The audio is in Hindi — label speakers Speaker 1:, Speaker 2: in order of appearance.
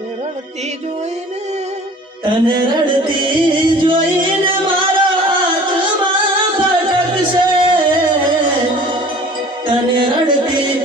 Speaker 1: રણતી જોઈને
Speaker 2: તને રણતી જોઈને મારો આત્મા ભટકશે તને રણતી